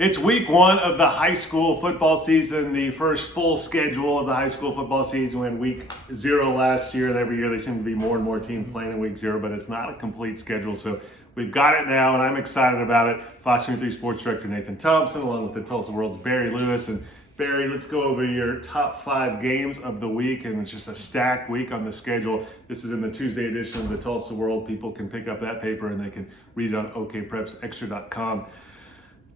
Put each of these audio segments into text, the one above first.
It's week one of the high school football season, the first full schedule of the high school football season. We had week 0 last year, and every year they seem to be more and more teams playing in week 0, but it's not a complete schedule. So we've got it now, and I'm excited about it. Fox 23 Sports Director Nathan Thomson, along with the Tulsa World's Barry Lewis. And Barry, let's go over your top 5 games of the week, and it's just a stacked week on the schedule. This is in the Tuesday edition of the Tulsa World. People can pick up that paper, and they can read it on okprepsextra.com.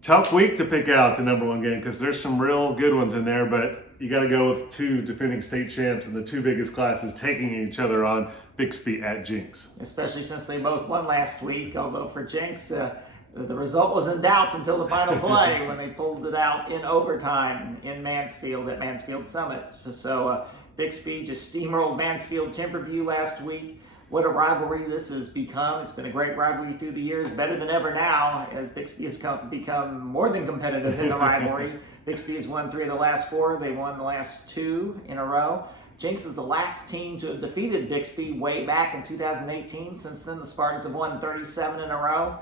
Tough week to pick out the number one game because there's some real good ones in there, but you got to go with 2 defending state champs and the 2 biggest classes taking each other on, Bixby at Jenks. Especially since they both won last week, although for Jenks, the result was in doubt until the final play when they pulled it out in overtime in Mansfield at Mansfield Summit. So Bixby just steamrolled Mansfield Timberview last week. What a rivalry this has become. It's been a great rivalry through the years, better than ever now, as Bixby has become more than competitive in the rivalry. Bixby has won 3 of the last 4. They won the last 2 in a row. Jenks is the last team to have defeated Bixby way back in 2018. Since then, the Spartans have won 37 in a row.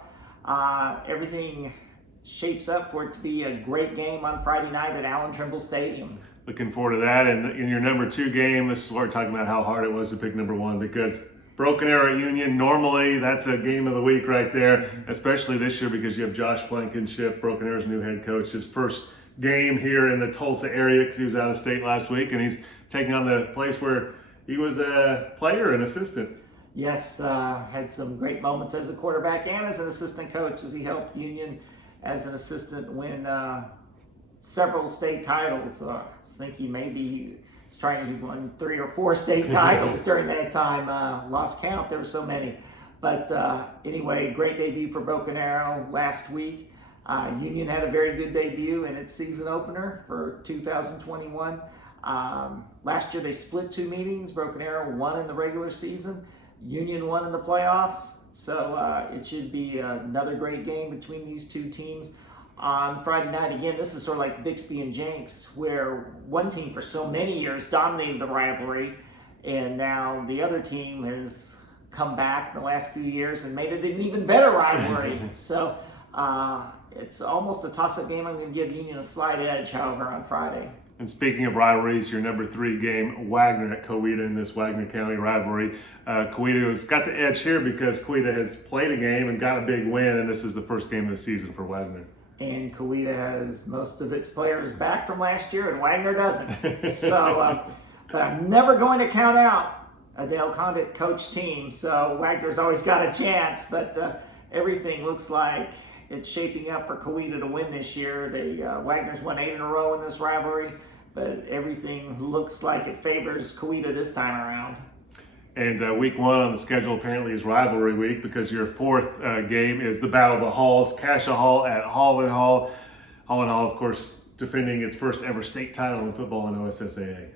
Everything shapes up for it to be a great game on Friday night at Allen Trimble Stadium. Looking forward to that. And in your number 2 game, this is where we're talking about how hard it was to pick number 1 because Broken Arrow at Union, normally that's a game of the week right there, especially this year because you have Josh Blankenship, Broken Arrow's new head coach, his first game here in the Tulsa area because he was out of state last week, and he's taking on the place where he was a player and assistant. Yes, had some great moments as a quarterback and as an assistant coach as he helped Union as an assistant win several state titles. I was thinking maybe he's trying to win 3 or 4 state titles during that time. Lost count, there were so many. But anyway, great debut for Broken Arrow last week. Union had a very good debut in its season opener for 2021. Last year they split 2 meetings. Broken Arrow won in the regular season. Union won in the playoffs. So it should be another great game between these 2 teams. On Friday night, again, this is sort of like Bixby and Jenks, where one team for so many years dominated the rivalry, and now the other team has come back in the last few years and made it an even better rivalry. So it's almost a toss-up game. I'm going to give Union a slight edge, however, on Friday. And speaking of rivalries, your number 3 game, Wagoner at Coweta in this Wagner County rivalry. Coweta has got the edge here because Coweta has played a game and got a big win, and this is the first game of the season for Wagner. And Coweta has most of its players back from last year, and Wagner doesn't. So, but I'm never going to count out a Dale Condit coach team. So Wagner's always got a chance, but everything looks like it's shaping up for Coweta to win this year. Wagner's won 8 in a row in this rivalry, but everything looks like it favors Coweta this time around. And week 1 on the schedule apparently is rivalry week because your 4th game is the Battle of the Halls, Cascia Hall at Holland Hall. Holland Hall, of course, defending its first ever state title in football in OSSAA.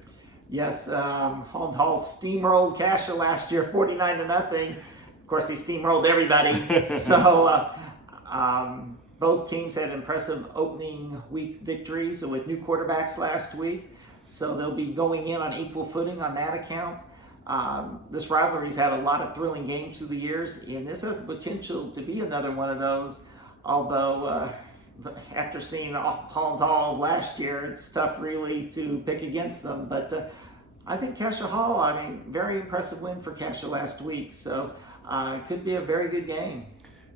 Yes, Holland Hall steamrolled Cascia last year, 49-0. Of course, they steamrolled everybody. So both teams had impressive opening week victories with new quarterbacks last week. So they'll be going in on equal footing on that account. This rivalry's had a lot of thrilling games through the years, and this has the potential to be another one of those. Although, after seeing Holland Hall last year, it's tough really to pick against them. But I think Cascia Hall, very impressive win for Cascia last week. So it could be a very good game.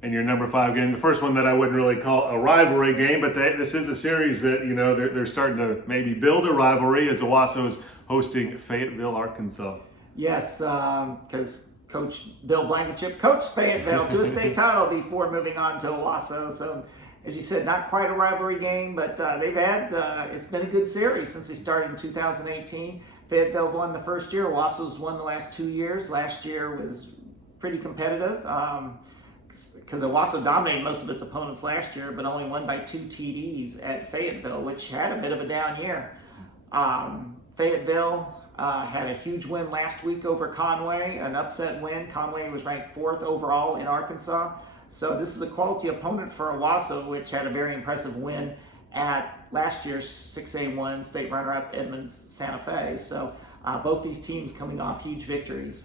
And your number 5 game, the first one that I wouldn't really call a rivalry game, but this is a series that, they're starting to maybe build a rivalry as Owasso's hosting Fayetteville, Arkansas. Yes, because Coach Bill Blankenship coached Fayetteville to a state title before moving on to Owasso. So, as you said, not quite a rivalry game, but it's been a good series since they started in 2018. Fayetteville won the first year. Owasso's won the last 2 years. Last year was pretty competitive because Owasso dominated most of its opponents last year, but only won by 2 TDs at Fayetteville, which had a bit of a down year. Fayetteville had a huge win last week over Conway, an upset win. Conway was ranked 4th overall in Arkansas. So this is a quality opponent for Owasso, which had a very impressive win at last year's 6A1 state runner-up Edmonds Santa Fe. So both these teams coming off huge victories.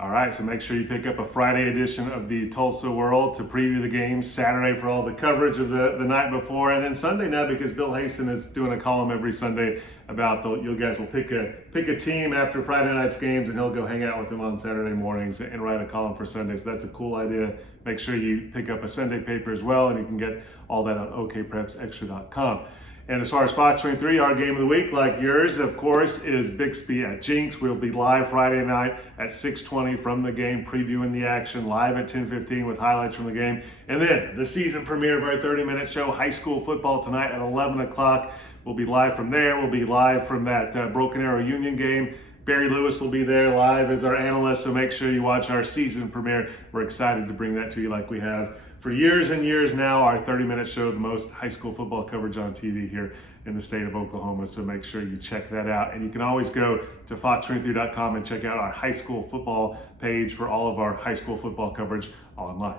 All right, so make sure you pick up a Friday edition of the Tulsa World to preview the games, Saturday for all the coverage of the night before, and then Sunday now because Bill Haston is doing a column every Sunday about you guys will pick a team after Friday night's games, and he'll go hang out with them on Saturday mornings and write a column for Sunday. So that's a cool idea. Make sure you pick up a Sunday paper as well, and you can get all that on okprepsextra.com. And as far as Fox 23, our game of the week, like yours, of course, is Bixby at Jenks. We'll be live Friday night at 6:20 from the game, previewing the action, live at 10:15 with highlights from the game. And then the season premiere of our 30-minute show, High School Football, tonight at 11 o'clock. We'll be live from there. We'll be live from that Broken Arrow Union game. Barry Lewis will be there live as our analyst, so make sure you watch our season premiere. We're excited to bring that to you like we have for years and years now. Our 30-minute show, the most high school football coverage on TV here in the state of Oklahoma, so make sure you check that out. And you can always go to fox23.com and check out our high school football page for all of our high school football coverage online.